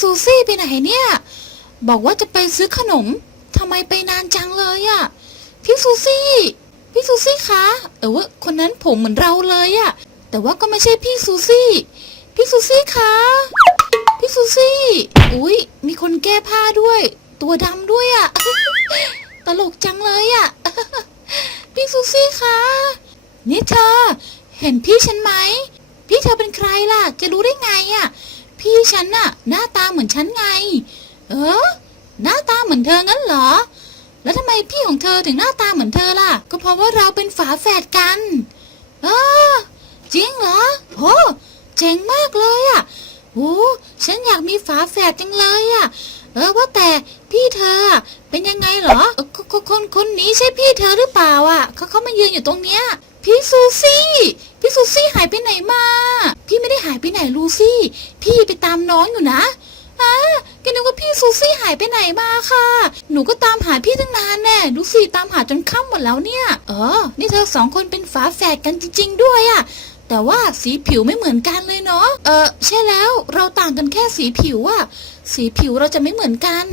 ซูซี่ไปไหนเนี่ย บอกว่าจะไปซื้อขนมทำไมไปนานจังเลยอะพี่ซูซี่ พี่ซูซี่คะ เออว่าคนนั้นผมเหมือนเราเลยอะแต่ว่าก็ไม่ใช่พี่ซูซี่ พี่ซูซี่คะ พี่ซูซี่ อุ๊ยมีคนแก้ผ้าด้วย ตัวดำด้วยอะตลกจังเลยอะพี่ซูซี่คะ นี่เธอ เห็นพี่ฉันไหม พี่เธอเป็นใครล่ะ จะรู้ได้ไงอะ พี่ฉันน่ะ หน้าตาเหมือนฉันไง เออ หน้าตาเหมือนเธองั้นเหรอ แล้วทำไมพี่ของเธอถึงหน้าตาเหมือนเธอล่ะ ก็เพราะว่าเราเป็นฝาแฝดกัน เออ จริงเหรอโหเจ๋งมากเลยอะโอ้ฉันอยากมีฝาแฝดจังเลยอะเออว่าแต่พี่เธอเป็นยังไงเหรอ คนคนคนนี้ใช่พี่เธอหรือเปล่าอะเขาเขามายืนอยู่ตรงเนี้ย พี่ซูซี่ ซูซี่หายไปไหนมา พี่ไม่ได้หายไปไหนลูซี่ พี่ไปตามน้องอยู่นะอ่าแกนึกว่าพี่ซูซี่หายไปไหนมาค่ะ หนูก็ตามหาพี่ตั้งนานแน่ลูซี่ตามหาจนค่ำหมดแล้วเนี่ย เออ นี่เธอสองคนเป็นฝาแฝดกันจริง ๆ ด้วยอะแต่ว่าสีผิวไม่เหมือนกันเลยเนาะ เออใช่แล้วเราต่างกันแค่สีผิวอะสีผิวเราจะไม่เหมือนกัน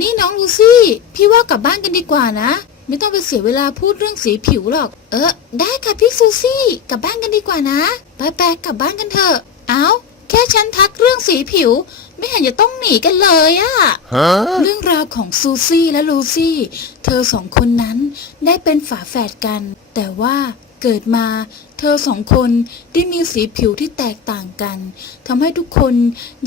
นี่น้องลูซี่ พี่ว่ากลับบ้านกันดีกว่านะ ไม่ต้องไปเสียเวลาพูดเรื่องสีผิวหรอก เออ ได้ค่ะพี่ซูซี่ กลับบ้านกันดีกว่านะ ไปไปๆกลับบ้านกันเถอะ เอาแค่ฉันทักเรื่องสีผิว ไม่เห็นจะต้องหนีกันเลยอะ Huh? เรื่องราวของซูซี่และลูซี่ เธอสองคนนั้นได้เป็นฝาแฝดกัน แต่ว่าเกิดมา เธอสองคนได้มีสีผิวที่แตกต่างกันทำให้ทุกคน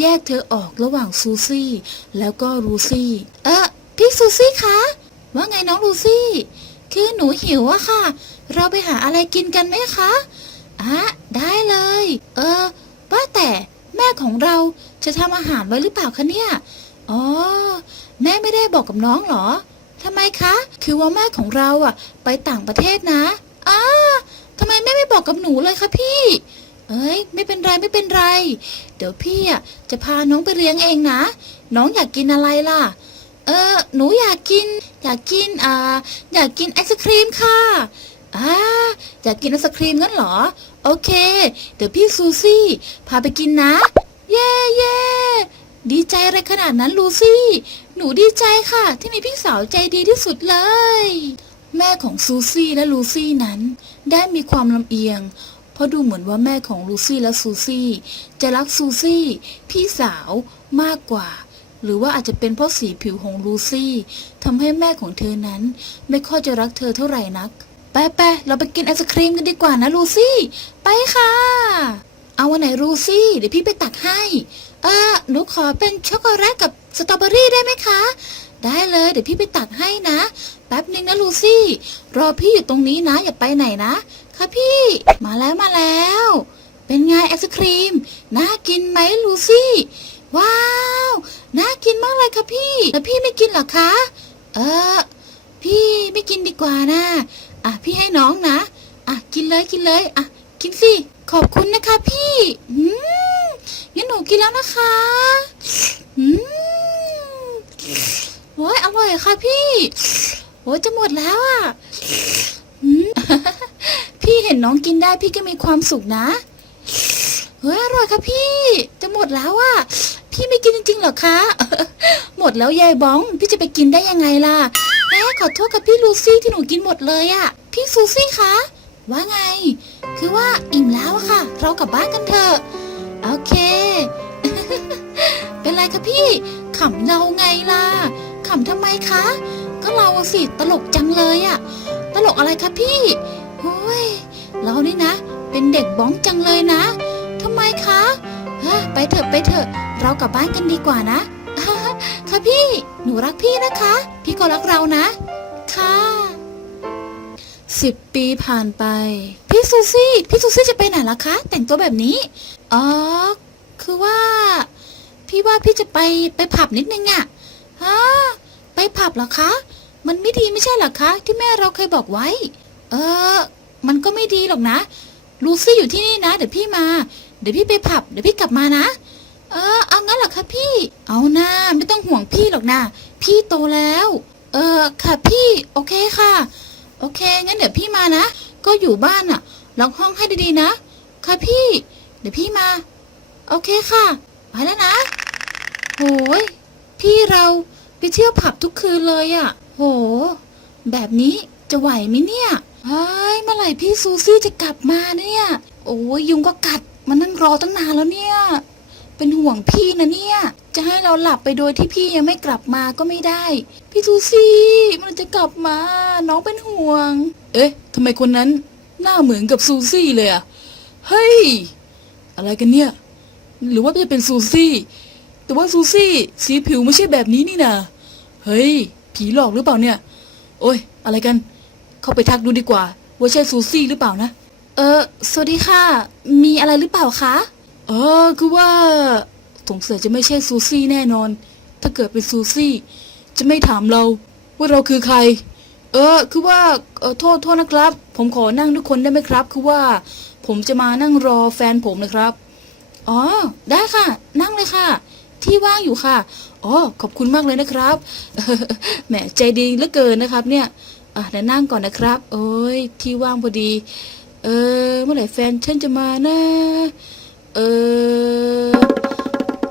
แยกเธอออกระหว่างซูซี่ แล้วก็ลูซี่ เออพี่ซูซี่คะ ว่าไงน้องลูซี่ คือหนูหิวอะค่ะ เราไปหาอะไรกินกันไหมคะอะได้เลย เออ ว่าแต่แม่ของเราจะทำอาหารไว้หรือเปล่าคะเนี่ย อ๋อ แม่ไม่ได้บอกกับน้องเหรอทำไมคะ คือว่าแม่ของเราอะไปต่างประเทศนะอ้าทำไมแม่ไม่บอกกับหนูเลยคะพี่ เอ้ย ไม่เป็นไรไม่เป็นไร เดี๋ยวพี่อะจะพาน้องไปเลี้ยงเองนะ น้องอยากกินอะไรล่ะ เออ หนูอยากกิน อยากกิน อ่า อยากกินไอศครีมค่ะ อ่า อยากกินไอศครีมงั้นเหรอ โอเค เดี๋ยวพี่ซูซี่ พาไปกินนะ เย่เย่ดีใจอะไรขนาดนั้นลูซี่ หนูดีใจค่ะ ที่มีพี่สาวใจดีที่สุดเลย แม่ของซูซี่และลูซี่นั้น ได้มีความลำเอียง เพราะดูเหมือนว่าแม่ของลูซี่และซูซี่ จะรักซูซี่ พี่สาวมากกว่า หรือว่าอาจจะเป็นเพราะสีผิวของลูซี่ทำให้แม่ของเธอนั้น ไม่ค่อยจะรักเธอเท่าไหร่นัก ไปไปๆเราไปกินไอศครีมกันดีกว่านะลูซี่ ไปค่ะ เอาวันไหนลูซี่ เดี๋ยวพี่ไปตักให้ เออหนูขอเป็นช็อกโกแลตกับสตรอเบอรี่ได้ไหมคะ ได้เลยเดี๋ยวพี่ไปตักให้นะ แป๊บนึงนะลูซี่ รอพี่อยู่ตรงนี้นะ อย่าไปไหนนะ ค่ะพี่ มาแล้วมาแล้ว เป็นไงไอศครีม น่ากินไหมลูซี่ ว้าว น่ากินมากเลยค่ะพี่แล้วพี่ไม่กินหรอคะ เออ พี่ไม่กินดีกว่านะอะพี่ให้น้องนะอะกินเลยกินเลยอะกินสิขอบคุณนะคะพี่อืมงั้นหนูกินแล้วนะคะอืมโอ้ยอร่อยค่ะพี่โอ้ยจะหมดแล้วอะอืมพี่เห็นน้องกินได้พี่ก็มีความสุขนะเฮ้ยอร่อยค่ะพี่ จะหมดแล้วอะ พี่ไม่กินจริงๆหรอคะ หมดแล้วยายบ้อง พี่จะไปกินได้ยังไงล่ะแม่ขอโทษกับพี่ลูซี่ที่หนูกินหมดเลยอะพี่ซูซี่คะว่าไง คือว่าอิ่มแล้วค่ะ เรากลับบ้านกันเถอะโอเค เป็นไรคะพี่ขำเราไงล่ะขำทำไมคะ ก็เราสิตลกจังเลยอะตลกอะไรคะพี่โอ้ยเรานี่นะ เป็นเด็กบ้องจังเลยนะทำไมคะ ไปเถอะไปเถอะ เรากลับบ้านกันดีกว่านะ ค่ะพี่ หนูรักพี่นะคะ พี่ก็รักเรานะ ค่ะสิบปีผ่านไป พี่ซูซี่ พี่ซูซี่จะไปไหนล่ะคะ แต่งตัวแบบนี้ อ๋อ คือว่า พี่ว่าพี่จะไปไปผับนิดนึงอะฮะไปผับเหรอคะ มันไม่ดีไม่ใช่หรอคะ ที่แม่เราเคยบอกไว้ เออ มันก็ไม่ดีหรอกนะ ลูซี่อยู่ที่นี่นะ เดี๋ยวพี่มา เดี๋ยวพี่ไปผับเดี๋ยวพี่กลับมานะ เออเอางั้นเหรอคะพี่ เอาหน้าไม่ต้องห่วงพี่หรอกนะพี่โตแล้ว เออค่ะพี่โอเคค่ะ โอเคงั้นเดี๋ยวพี่มานะ ก็อยู่บ้านอะล็อกห้องให้ดีๆนะ ค่ะพี่ เดี๋ยวพี่มา โอเคค่ะไปแล้วนะโหยพี่เราไปเที่ยวผับทุกคืนเลยอะ่ะโห แบบนี้จะไหวไหมเนี่ยเฮ้ยเมื่อไหร่พี่ซูซี่จะกลับมาเนี่ย โอ้ยยุงก็กัด มานั่งรอตั้งนานแล้วเนี่ย เป็นห่วงพี่นะเนี่ย จะให้เราหลับไปโดยที่พี่ยังไม่กลับมาก็ไม่ได้ พี่ซูซี่มันจะกลับมา น้องเป็นห่วง เอ๊ะทำไมคนนั้น หน้าเหมือนกับซูซี่เลยอะเฮ้ย อะไรกันเนี่ย หรือว่าจะเป็นซูซี่ แต่ว่าซูซี่สีผิวไม่ใช่แบบนี้นี่นะเฮ้ย ผีหลอกหรือเปล่าเนี่ย โอ้ย อะไรกัน เข้าไปทักดูดีกว่า ว่าใช่ซูซี่หรือเปล่านะ เออ สวัสดีค่ะ มีอะไรหรือเปล่าคะ เออ คือว่าสงสัยจะไม่ใช่ซูซี่แน่นอน ถ้าเกิดเป็นซูซี่ จะไม่ถามเรา ว่าเราคือใคร เออ คือว่า เออ โทษ โทษนะครับ ผมขอนั่งทุกคนได้ไหมครับ คือว่า ผมจะมานั่งรอแฟนผมนะครับ อ๋อ ได้ค่ะ นั่งเลยค่ะ ที่ว่างอยู่ค่ะ อ๋อ ขอบคุณมากเลยนะครับ แหม ใจดีเหลือเกินนะครับ เนี่ยอะเดี๋ยวนั่งก่อนนะครับ โอ้ย ที่ว่างพอดี ออ เมื่อไหร่แฟนฉันจะมานะ เออ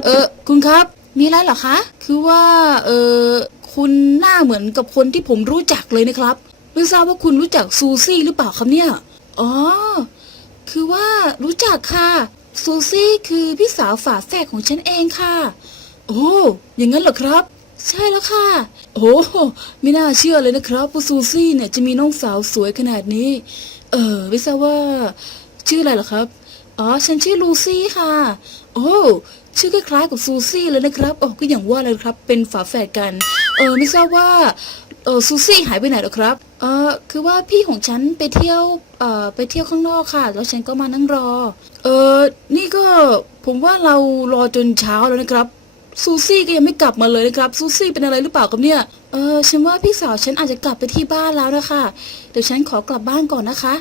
เออ คุณครับ มีอะไรเหรอคะ คือว่า เออ คุณหน้าเหมือนกับคนที่ผมรู้จักเลยนะครับ ไม่ทราบว่าคุณรู้จักซูซี่หรือเปล่าครับเนี่ย อ๋อ คือว่ารู้จักค่ะ ซูซี่คือพี่สาวฝาแฝดของฉันเองค่ะ โอ้ อย่างนั้นเหรอครับ ใช่แล้วค่ะ โอ้ ไม่น่าเชื่อเลยนะครับว่าซูซี่เนี่ยจะมีน้องสาวสวยขนาดนี้ เออไม่ทราบว่า ชื่ออะไรเหรอครับ อ๋อ ฉันชื่อลูซี่ค่ะ โอ้ชื่อคล้ายๆกับซูซี่เลยนะครับโอ๋อก็อย่างว่าเลยครับ เป็นฝาแฝดกัน เออไม่ทราบว่าเออซูซี่หายไปไหนหรอครับ เออคือว่าพี่ของฉันไปเที่ยวเอ่อไปเที่ยวข้างนอกค่ะ แล้วฉันก็มานั่งรอ เออนี่ก็ผมว่าเรารอจนเช้าแล้วนะครับ ซูซี่ก็ยังไม่กลับมาเลยนะครับซูซี่เป็นอะไรหรือเปล่าครับเนี่ยเออฉันว่าพี่สาวฉันอาจจะกลับไปที่บ้านแล้วนะคะเดี๋ยวฉันขอกลับบ้านก่อนนะคะ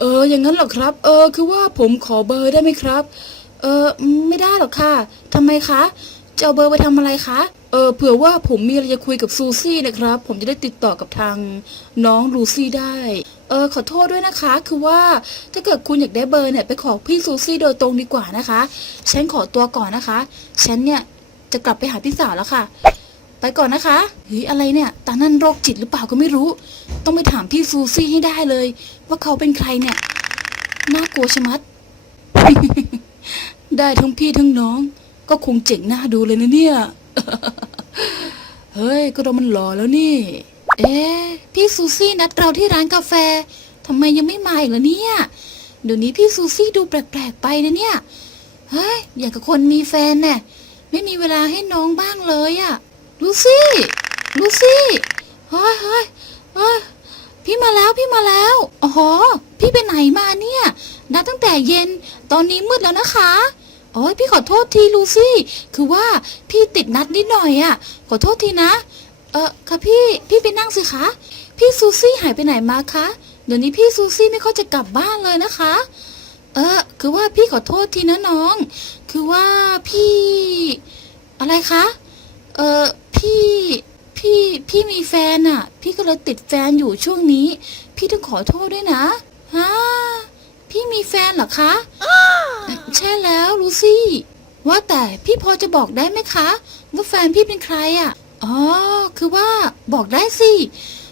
เอออย่างนั้นหรอครับ เออคือว่าผมขอเบอร์ได้ไหมครับ เออไม่ได้หรอกค่ะทำไมคะจะเอาเบอร์ไปทำอะไรคะเออเผื่อว่าผมมีอะไรจะคุยกับซูซี่นะครับ ผมจะได้ติดต่อกับทางน้องลูซี่ได้ เออขอโทษด้วยนะคะ คือว่าถ้าเกิดคุณอยากได้เบอร์เนี่ยไปขอพี่ซูซี่โดยตรงดีกว่านะคะ ฉันขอตัวก่อนนะคะ ฉันเนี่ย จะกลับไปหาพี่สาวแล้วค่ะ ไปก่อนนะคะเฮ้ยอะไรเนี่ย ตานั่นโรคจิตหรือเปล่าก็ไม่รู้ ต้องไปถามพี่ซูซี่ให้ได้เลย ว่าเขาเป็นใครเนี่ย น่ากลัวชะมัด ได้ทั้งพี่ทั้งน้อง ก็คงเจ๋งหน้าดูเลยนะเนี่ย เฮ้ย ก็เรามันหล่อแล้วนี่ เอ๊พี่ซูซี่นัดเราที่ร้านกาแฟทำไมยังไม่มาอีกล่ะเนี่ย เดี๋ยวนี้พี่ซูซี่ดูแปลกๆไปนะเนี่ย เฮ้ย อยากกับคนมีแฟนเนี่ย ไม่มีเวลาให้น้องบ้างเลยอะลูซี่ลูซี่เฮ้ยเฮ้ยเฮ้ยพี่มาแล้วพี่มาแล้วอ๋อพี่ไปไหนมาเนี่ยนัดตั้งแต่เย็นตอนนี้มืดแล้วนะคะโอ้ยพี่ขอโทษทีลูซี่ คือว่าพี่ติดนัดนิดหน่อยอะ่ะ ขอโทษทีนะ เออค่ะพี่พี่ไปนั่งสิคะ พี่ซูซี่หายไปไหนมาคะ เดี๋ยวนี้พี่ซูซี่ไม่ค่อยจะกลับบ้านเลยนะคะ เออ คือว่าพี่ขอโทษทีนะน้อง คือว่าพี่ อะไรคะ เออพี่ พี่ พี่มีแฟนอะ่ะ พี่ก็เลยติดแฟนอยู่ช่วงนี้ พี่ต้องขอโทษด้วยนะฮะพี่มีแฟนเหรอคะเอ่อใช่แล้วลูซี่ ว่าแต่พี่พอจะบอกได้ไหมคะ ว่าแฟนพี่เป็นใครอะ่ะ อ๋อ คือว่าบอกได้สิ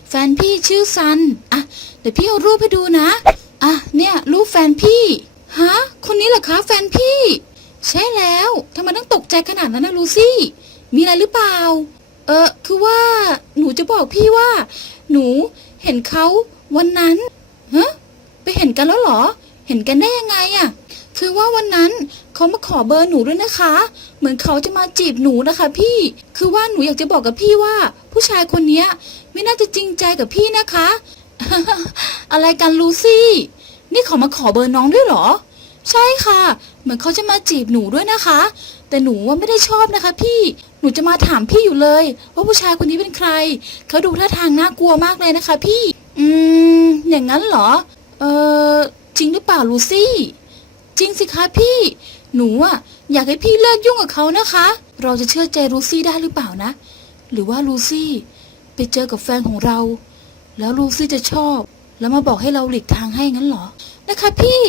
แฟนพี่ชื่อซัน อะ เดี๋ยวพี่เอารูปให้ดูนะ อะ เนี่ย รูปแฟนพี่ฮะ ครอคะแฟนพี่ ใช่แล้วทำไมต้องตกใจขนาดนั้นนะลูซี่ มีอะไรหรือเปล่า เออคือว่าหนูจะบอกพี่ว่า หนูเห็นเขาวันนั้นฮะไปเห็นกันแล้วเหรอ เห็นกันได้ยังไงอะคือว่าวันนั้นเขามาขอเบอร์หนูด้วยนะคะ เหมือนเขาจะมาจีบหนูนะคะ พี่ คือว่าหนูอยากจะบอกกับพี่ว่า ผู้ชายคนเนี้ยไม่น่าจะจริงใจกับพี่นะคะ อะไรกันลูซี่ นี่เขามาขอเบอร์น้องด้วยเหรอ ใช่ค่ะ เหมือนเขาจะมาจีบหนูด้วยนะคะ แต่หนูว่าไม่ได้ชอบนะคะ พี่ หนูจะมาถามพี่อยู่เลย ว่าผู้ชายคนนี้เป็นใคร เขาดูท่าทางน่ากลัวมากเลยนะคะ พี่ อืม อย่างนั้นเหรอ เออจริงหรือเปล่าลูซี่ จริงสิคะพี่ หนูอะอยากให้พี่เลิกยุ่งกับเขานะคะ เราจะเชื่อใจลูซี่ได้หรือเปล่านะ หรือว่าลูซี่ไปเจอกับแฟนของเรา แล้วลูซี่จะชอบ แล้วมาบอกให้เราหลีกทางให้งั้นเหรอ นะคะพี่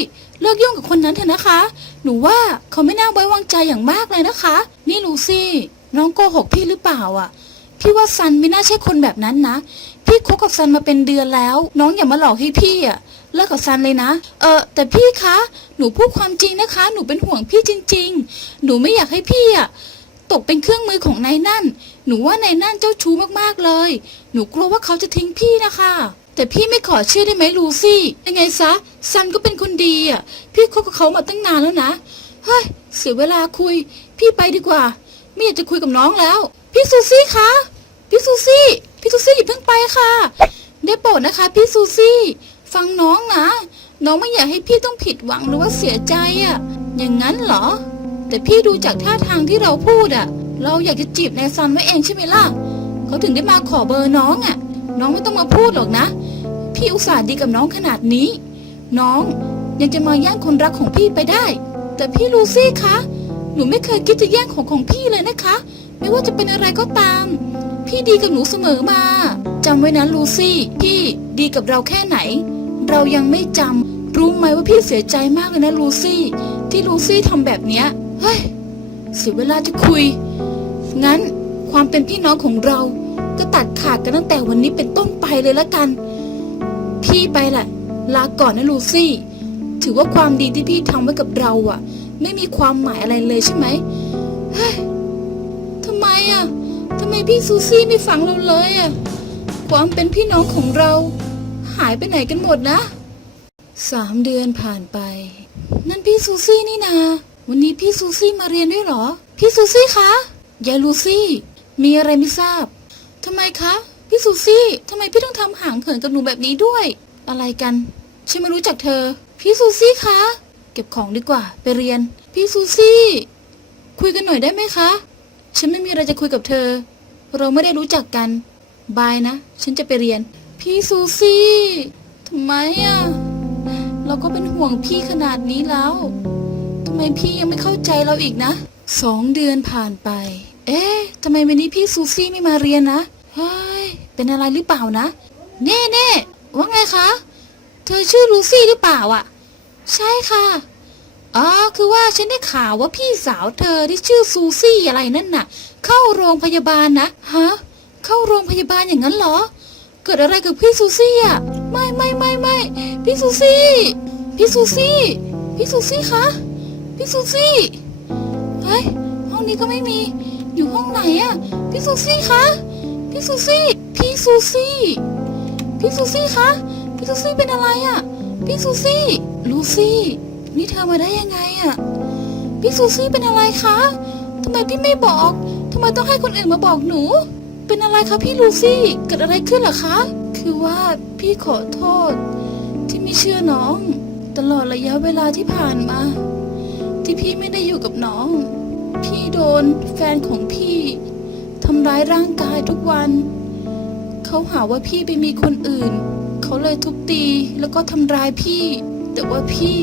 เลิกยุ่งกับคนนั้นเถอะนะคะ หนูว่าเขาไม่น่าไว้วางใจอย่างมากเลยนะคะ นี่ลูซี่ น้องโกหกพี่หรือเปล่าอะ พี่ว่าซันไม่น่าใช่คนแบบนั้นนะ พี่คบกับซันมาเป็นเดือนแล้ว น้องอย่ามาหลอกให้พี่อะ เลิกกับซันเลยนะ เออแต่พี่คะ หนูพูดความจริงนะคะ หนูเป็นห่วงพี่จริง ๆ หนูไม่อยากให้พี่อะตกเป็นเครื่องมือของนายนั่น หนูว่านายนั่นเจ้าชู้มากๆเลย หนูกลัวว่าเขาจะทิ้งพี่นะคะ แต่พี่ไม่ขอเชื่อได้ไหมลูซี่ยังไงซะซันก็เป็นคนดีอะ พี่คบกับเขามาตั้งนานแล้วนะเฮ้ยเสียเวลาคุย พี่ไปดีกว่า ไม่อยากจะคุยกับน้องแล้ว พี่ซูซี่คะพี่ซูซี่ พี่ซูซี่อย่าเพิ่งไปค่ะ ได้โปรดนะคะ พี่ซูซี่ ฟังน้องนะ น้องไม่อยากให้พี่ต้องผิดหวังหรือว่าเสียใจอะ่ะ อย่างนั้นเหรอ แต่พี่ดูจากท่าทางที่เราพูดอะ่ะ เราอยากจะจีบนายซันไว้เองใช่ไหมล่ะเขาถึงได้มาขอเบอร์น้องอะ่ะ น้องไม่ต้องมาพูดหรอกนะ พี่อุตส่าห์ดีกับน้องขนาดนี้ น้องยังจะมาแย่งคนรักของพี่ไปได้ แต่พี่ลูซี่คะ หนูไม่เคยคิดจะแย่งของของพี่เลยนะคะ ไม่ว่าจะเป็นอะไรก็ตาม พี่ดีกับหนูเสมอมาจำไว้นะลูซี่ พี่ดีกับเราแค่ไหน เรายังไม่จำรู้ไหมว่าพี่เสียใจมากเลยนะลูซี่ ที่ลูซี่ทำแบบเนี้ยเฮ้ยเสียเวลาจะคุย งั้นความเป็นพี่น้องของเราก็ตัดขาดกันตั้งแต่วันนี้เป็นต้นไปเลยละกัน พี่ไปแหละ ลาก่อนนะลูซี่ ถือว่าความดีที่พี่ทำไว้กับเราอะไม่มีความหมายอะไรเลยใช่ไหมเฮ้ยทำไมอะทำไมพี่ซูซี่ไม่ฟังเราเลยอะความเป็นพี่น้องของเรา หายไปไหนกันหมดนะสามเดือนผ่านไป นั่นพี่ซูซี่นี่นา วันนี้พี่ซูซี่มาเรียนด้วยเหรอ พี่ซูซี่คะยายลูซี่ มีอะไรไม่ทราบทำไมคะ พี่ซูซี่ทำไมพี่ต้องทำห่างเหินกับหนูแบบนี้ด้วย อะไรกัน ฉันไม่รู้จักเธอ พี่ซูซี่คะ เก็บของดีกว่า ไปเรียน พี่ซูซี่ คุยกันหน่อยได้ไหมคะ ฉันไม่มีอะไรจะคุยกับเธอ เราไม่ได้รู้จักกัน บายนะ ฉันจะไปเรียน พี่ซูซี่ทำไมอะ เราก็เป็นห่วงพี่ขนาดนี้แล้วทำไมพี่ยังไม่เข้าใจเราอีกนะ สองเดือนผ่านไป เอ๊ะทำไมวันนี้พี่ซูซี่ไม่มาเรียนนะเฮ้ย เป็นอะไรหรือเปล่านะเน่เน่ว่าไงคะ เธอชื่อลูซี่หรือเปล่าอะ ใช่ค่ะ อ๋อ คือว่าฉันได้ข่าวว่าพี่สาวเธอที่ชื่อซูซี่อะไรนั่นน่ะ เข้าโรงพยาบาลนะ ฮะ เข้าโรงพยาบาลอย่างนั้นเหรอ เกิดอะไรกับพี่ซูซี่อะ ไม่ไม่ไม่ไม่ พี่ซูซี่ พี่ซูซี่ พี่ซูซี่คะ พี่ซูซี่เฮ้ยห้องนี้ก็ไม่มี อยู่ห้องไหนอะพี่ซูซี่คะ พี่ซูซี่ พี่ซูซี่ พี่ซูซี่คะ พี่ซูซี่เป็นอะไรอะพี่ซูซี่ ลูซี่ นี่เธอมาได้ยังไงอะพี่ซูซี่เป็นอะไรคะทำไมพี่ไม่บอก ทำไมต้องให้คนอื่นมาบอกหนู เป็นอะไรคะพี่ลูซี่ เกิดอะไรขึ้นหรอคะ คือว่าพี่ขอโทษ ที่ไม่เชื่อน้อง ตลอดระยะเวลาที่ผ่านมา ที่พี่ไม่ได้อยู่กับน้อง พี่โดนแฟนของพี่ทำร้ายร่างกายทุกวัน เขาหาว่าพี่ไปมีคนอื่น เขาเลยทุบตีแล้วก็ทำร้ายพี่ แต่ว่าพี่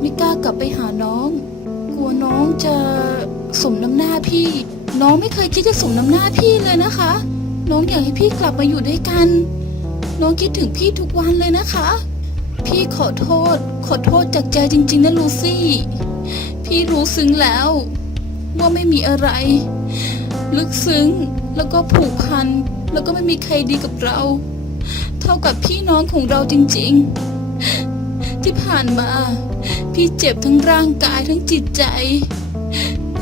ไม่กล้ากลับไปหาน้อง กลัวน้องจะสมน้ำหน้าพี่ น้องไม่เคยคิดจะสมน้ำหน้าพี่เลยนะคะ น้องอยากให้พี่กลับมาอยู่ด้วยกัน น้องคิดถึงพี่ทุกวันเลยนะคะ พี่ขอโทษ ขอโทษจากใจจริง ๆนะลูซี่ พี่รู้ซึ้งแล้ว ว่าไม่มีอะไร ลึกซึ้ง แล้วก็ผูกพัน แล้วก็ไม่มีใครดีกับเรา เท่ากับพี่น้องของเราจริงๆ ที่ผ่านมา พี่เจ็บทั้งร่างกายทั้งจิตใจ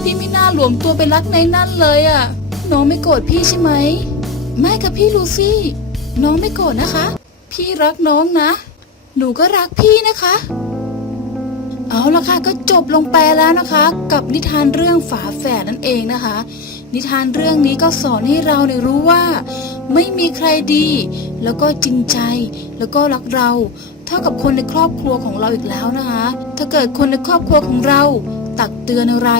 พี่ไม่น่าหลวมตัวไปรักในนั่นเลยอะ่ะ น้องไม่โกรธพี่ใช่ไหม ไม่ค่ะพี่ลูซี่ น้องไม่โกรธนะคะ พี่รักน้องนะ หนูก็รักพี่นะคะเอาละค่ะก็จบลงไปแล้วนะคะ กับนิทานเรื่องฝาแฝดนั่นเองนะคะ นิทานเรื่องนี้ก็สอนให้เราเนี่ยรู้ว่า ไม่มีใครดี แล้วก็จริงใจ แล้วก็รักเรา เท่ากับคนในครอบครัวของเราอีกแล้วนะคะ ถ้าเกิดคนในครอบครัวของเรา ตักเตือนอะไร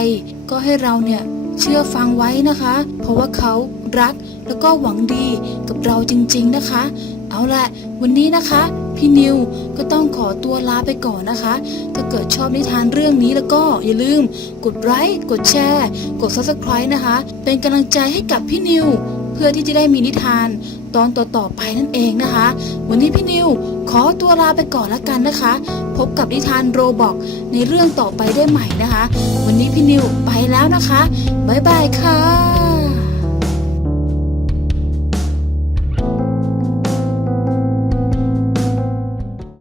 ก็ให้เราเนี่ยเชื่อฟังไว้นะคะ เพราะว่าเขารักแล้วก็หวังดีกับเราจริง ๆนะคะ เอาละวันนี้นะคะ พี่นิวก็ต้องขอตัวลาไปก่อนนะคะ ถ้าเกิดชอบนิทานเรื่องนี้แล้วก็อย่าลืม กดไลค์กดแชร์ กด subscribe นะคะ เป็นกำลังใจให้กับพี่นิว เพื่อที่จะได้มีนิทานตอนต่อๆไปนั่นเองนะคะ วันนี้พี่นิวขอตัวลาไปก่อนละกันนะคะ พบกับนิทานโรบอกในเรื่องต่อไปได้ใหม่นะคะ วันนี้พี่นิวไปแล้วนะคะบ๊ายบายค่ะ